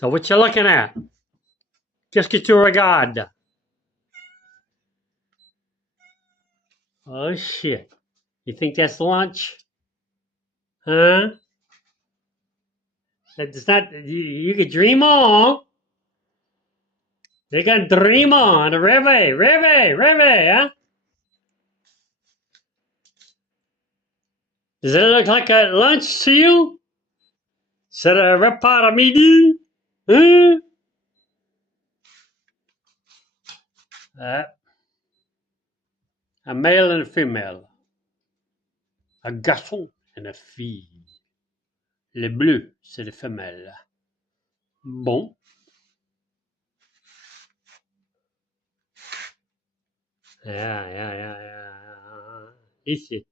So what you looking at? Qu'est-ce que tu regardes? Oh shit. You think that's lunch? Huh? That's not, you can dream on. You can dream on. Rêve, huh? Does it look like a lunch to you? C'est un repas à midi? Hein? A male and a female. Un garçon et une fille. Le bleu, c'est les femelles. Bon. Yeah. Ici.